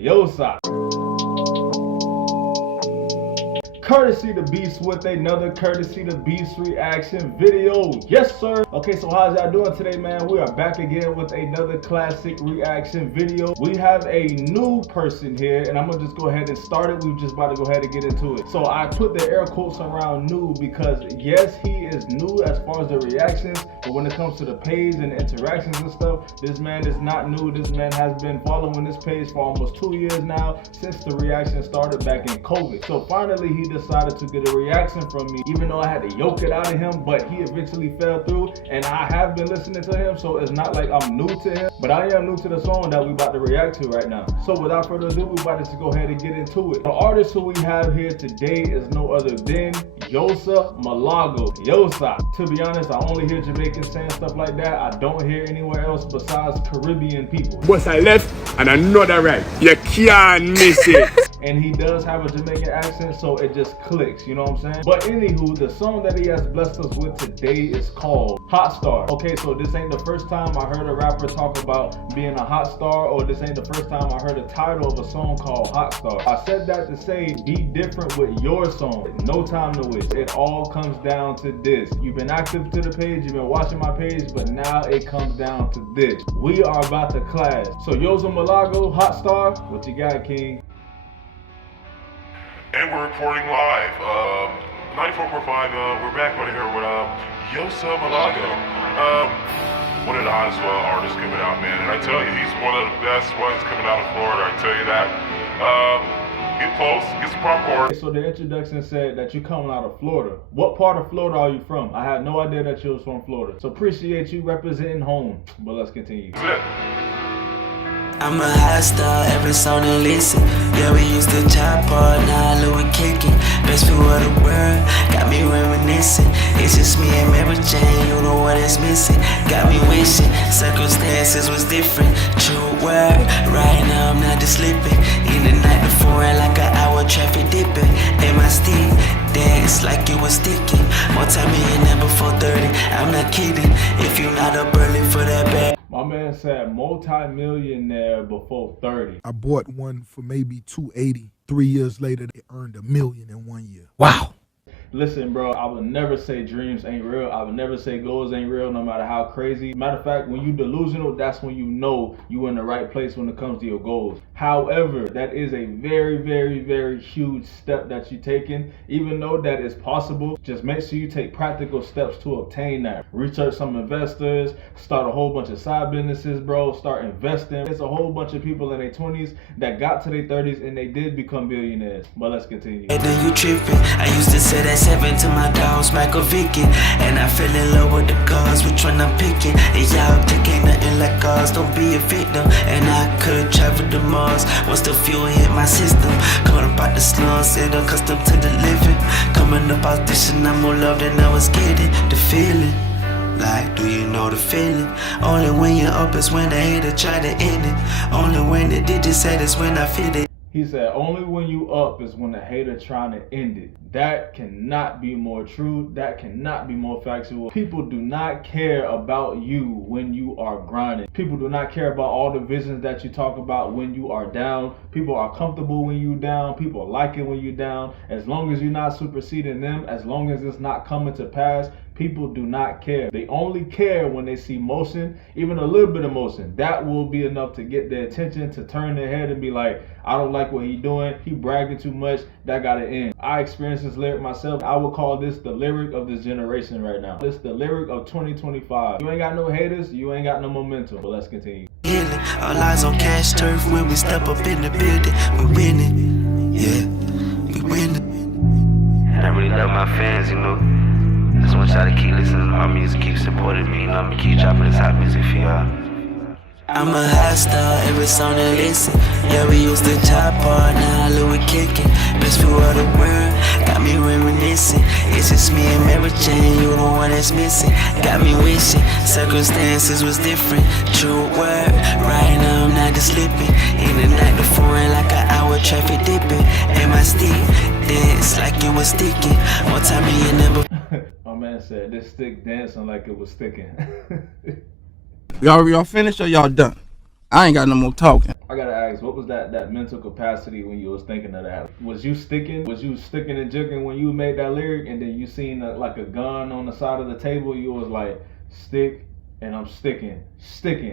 Yoosa. Courtesy the Beast with another Courtesy the Beast reaction video. Yes, sir. Okay, so how's y'all doing today, man? We are back again with another classic reaction video. We have a new person here, and I'm gonna just go ahead and start it. We're just about to go ahead and get into it. So I put the air quotes around new because yes, he is new as far as the reactions, but when it comes to the page and the interactions and stuff, this man is not new. This man has been following this page for almost 2 years now, since the reaction started back in COVID. So finally, he decided to get a reaction from me, even though I had to yoke it out of him, but he eventually fell through, and I have been listening to him, so it's not like I'm new to him, but I am new to the song that we about to react to right now. So without further ado, we about to go ahead and get into it. The artist who we have here today is no other than Yoosa Malago. Yoosa. To be honest, I only hear Jamaicans saying stuff like that. I don't hear anywhere else besides Caribbean people. Once I left and another right, you can't miss it. And he does have a Jamaican accent, so it just clicks, you know what I'm saying? But anywho, the song that he has blessed us with today is called Hot Star. Okay, so this ain't the first time I heard a rapper talk about being a hot star, or this ain't the first time I heard a title of a song called Hot Star. I said that to say, be different with your song. No time to waste. It all comes down to this. You've been active to the page, you've been watching my page, but now it comes down to this. We are about to clash. So Yoosa Malago, Hot Star, what you got, King? And we're recording live. 94.5, we're back right here with Yoosa Malago. One of the hottest artists coming out, man. And I tell you, he's one of the best ones coming out of Florida, I tell you that. Get close, get some popcorn. So the introduction said that you're coming out of Florida. What part of Florida are you from? I had no idea that you was from Florida. So appreciate you representing home. But let's continue. That's it. I'm a hot star, every song they listen. Yeah, we used to chop hard, now Louis kicking. Best view of the world, got me reminiscing. It's just me and Mary Jane, you know what is missing. Got me wishing, circumstances was different. True word, right now I'm not just slipping. In the night before, like an hour traffic dipping. And my stick dance like it was sticking. More time than before 30, I'm not kidding. If you're not up early for that bag. My man said multi-millionaire before 30. I bought one for maybe $280. 3 years later, they earned $1 million in 1 year. Wow. Listen, bro, I would never say dreams ain't real. I would never say goals ain't real, no matter how crazy. Matter of fact, when you delusional, that's when you know you in the right place when it comes to your goals. However, that is a very, very, very huge step that you're taking. Even though that is possible, just make sure you take practical steps to obtain that. Research some investors, start a whole bunch of side businesses, bro. Start investing. There's a whole bunch of people in their 20s that got to their 30s and they did become billionaires. But let's continue. Hey, then you tripping. I used to say that 7 to my dogs, Michael Vicky. And I fell in love with the cars, which one I'm picking. And y'all think ain't nothing like ours, don't be a victim. And I could travel to Mars once the fuel hit my system. Coming up out the slums, and accustomed to the living. Coming up out this and I'm more love than I was getting. The feeling, like, do you know the feeling? Only when you're up is when the hater try to end it. Only when the digit said is when I feel it. He said, only when you up is when the hater trying to end it. That cannot be more true. That cannot be more factual. People do not care about you when you are grinding. People do not care about all the visions that you talk about when you are down. People are comfortable when you down. People like it when you down. As long as you're not superseding them, as long as it's not coming to pass, people do not care. They only care when they see motion, even a little bit of motion. That will be enough to get their attention, to turn their head and be like, I don't like what he's doing. He bragging too much. That gotta end. I experienced this lyric myself. I would call this the lyric of this generation right now. This the lyric of 2025. You ain't got no haters. You ain't got no momentum. But let's continue. All eyes on cash turf when we step up in the building. We winning, yeah, we winning. I really love my fans, you know. Just want y'all to keep listening to my music, keep supporting me, you know. I'm gonna keep dropping this hot music for y'all. I'm a hot star, every song they listen. Yeah, we used to chop hard, now Louis kicking. Best view of the world, got me reminiscing. It's just me and Mary Jane, you the one that's missing. Got me wishing, circumstances was different. True word, right now I'm not just slipping. In the night before, like an hour traffic dipping. And my stick dance like it was sticking. One time me and never. My man said this stick dancing like it was sticking. Y'all finished or y'all done? I ain't got no more talking. I gotta ask, what was that mental capacity when you was thinking of that? Was you sticking and jigging when you made that lyric, and then you seen like a gun on the side of the table? You was like, stick, and I'm sticking.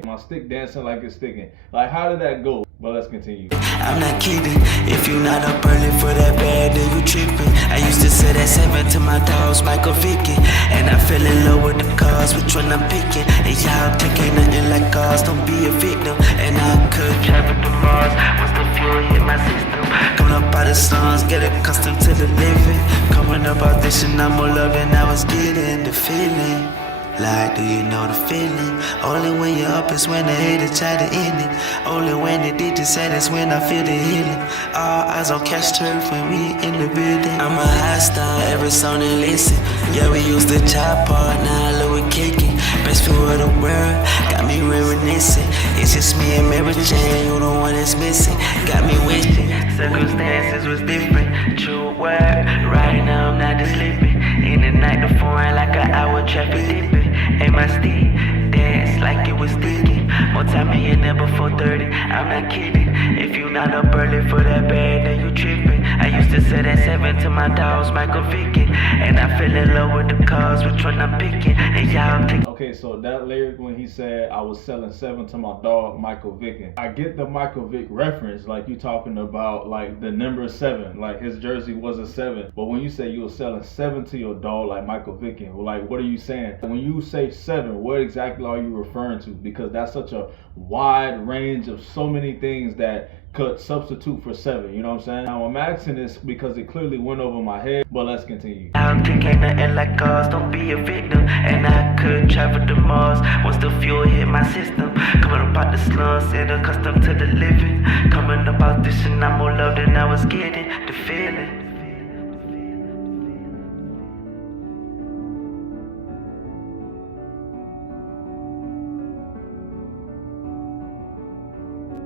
My stick dancing like it's sticking. Like, how did that go? But let's continue. I'm not kidding. If you not up early for that bad, then you tripping. I used to say that 7 to my dogs, Michael Vicky. And I fell in love with the cars, which one I'm picking. And y'all taking nothing like cars, don't be a victim. And I could travel to Mars once the fuel hit my system. Coming up out of slums, get accustomed to the living. Coming up out this and I'm more loving, I was getting the feeling. Like, do you know the feeling? Only when you're up is when the haters try to end it. Only when they did this, that's when I feel the healing. All eyes on cash turf when we in the building. I'm a high star, every song they listen. Yeah, we used to chop hard, now look we kicking. Best food of the world, got me reminiscing. It's just me and Mary Jane, you the one that's missing. Got me wishing, circumstances was different. True word, right now I'm not just sleeping. In the night, the foreign like an hour traffic dipping. And my steed dance like it was sticking. More time in there before 30, I'm not kidding. If you not up early for that bad, then you tripping. I used to say that 7 to my dogs, Michael Vicky. And I fell in love with the cars, which one I'm picking. And y'all take. Okay, so that lyric when he said I was selling 7 to my dog, Michael Vick. I get the Michael Vick reference, like you talking about like the number 7, like his jersey was a 7. But when you say you were selling 7 to your dog like Michael Vick, like what are you saying? When you say 7, what exactly are you referring to? Because that's such a wide range of so many things that could substitute for 7, you know what I'm saying? Now I'm asking this because it clearly went over my head, but let's continue. I'm thinking nothing like cars, don't be a victim. And I could travel to Mars once the fuel hit my system. Coming up out the slums, and accustomed to the living. Coming up out this and I'm more loved than I was getting the feeling.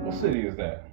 What city is that?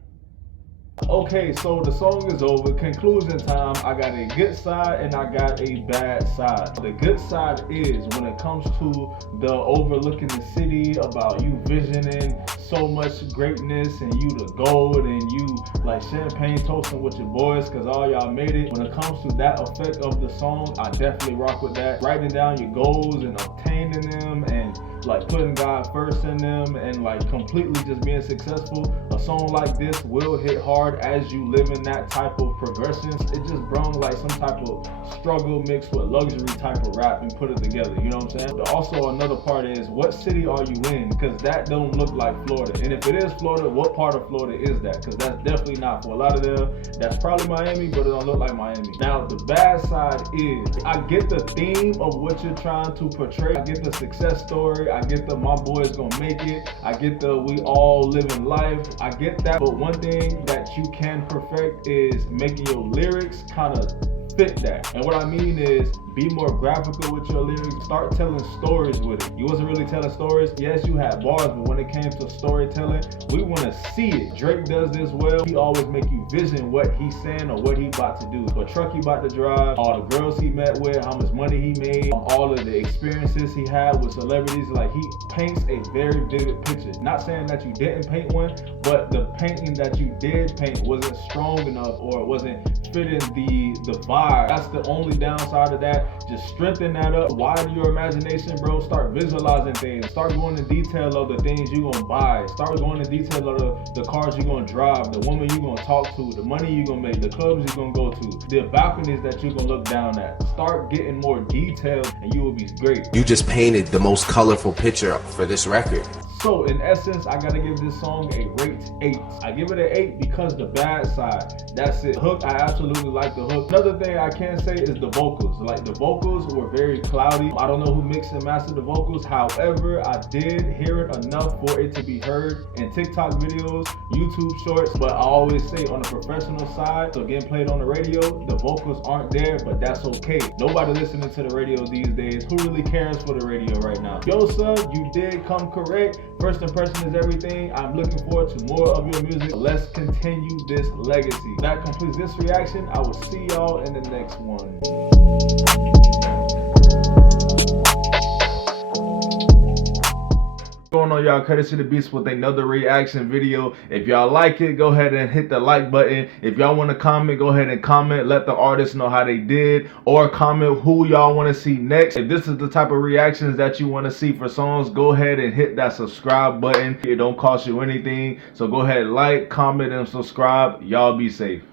Okay, so the song is over. Conclusion time. I got a good side and I got a bad side. The good side is when it comes to the overlooking the city, about you visioning so much greatness and you the gold and you like champagne toasting with your boys because all y'all made it. When it comes to that effect of the song, I definitely rock with that. Writing down your goals and obtaining them and like putting God first in them and like completely just being successful. A song like this will hit hard as you live in that type of progression. It just brung like some type of struggle mixed with luxury type of rap and put it together, you know what I'm saying? But also another part is, what city are you in? Because that don't look like Florida. And if it is Florida, what part of Florida is that? Because that's definitely not, for a lot of them, that's probably Miami, but it don't look like Miami. Now the bad side is, I get the theme of what you're trying to portray. I get the success story. I get the my boys gonna make it. I get the we all living life. I get that, but one thing that you can perfect is making your lyrics kind of fit that. And what I mean is, be more graphical with your lyrics. Start telling stories with it. You wasn't really telling stories. Yes, you had bars, but when it came to storytelling, we want to see it. Drake does this well. He always make you vision what he's saying or what he about to do. What truck he about to drive, all the girls he met with, how much money he made, all of the experiences he had with celebrities. Like, he paints a very vivid picture. Not saying that you didn't paint one, but the painting that you did paint wasn't strong enough or it wasn't fitting the vibe. That's the only downside of that. Just strengthen that up. Widen your imagination, bro. Start visualizing things. Start going into detail of the things you're gonna buy. Start going into detail of the cars you're gonna drive, the woman you're gonna talk to, the money you're gonna make, the clubs you're gonna go to, the balconies that you're gonna look down at. Start getting more detailed and you will be great. You just painted the most colorful picture for this record. So in essence, I gotta give this song a rate 8. I give it an 8 because the bad side, that's it. Hook, I absolutely like the hook. Another thing I can say is the vocals. Like, the vocals were very cloudy. I don't know who mixed and mastered the vocals. However, I did hear it enough for it to be heard in TikTok videos, YouTube shorts, but I always say on the professional side, so getting played on the radio, the vocals aren't there, but that's okay. Nobody listening to the radio these days. Who really cares for the radio right now? Yoosa, you did come correct. First impression is everything. I'm looking forward to more of your music. Let's continue this legacy. That completes this reaction. I will see y'all in the next one. Going on, y'all? Courtesy the Beast with another reaction video. If y'all like it, go ahead and hit the like button. If y'all want to comment, go ahead and comment. Let the artists know how they did, or comment who y'all want to see next. If this is the type of reactions that you want to see for songs, go ahead and hit that subscribe button. It don't cost you anything, so go ahead, like, comment, and subscribe. Y'all be safe.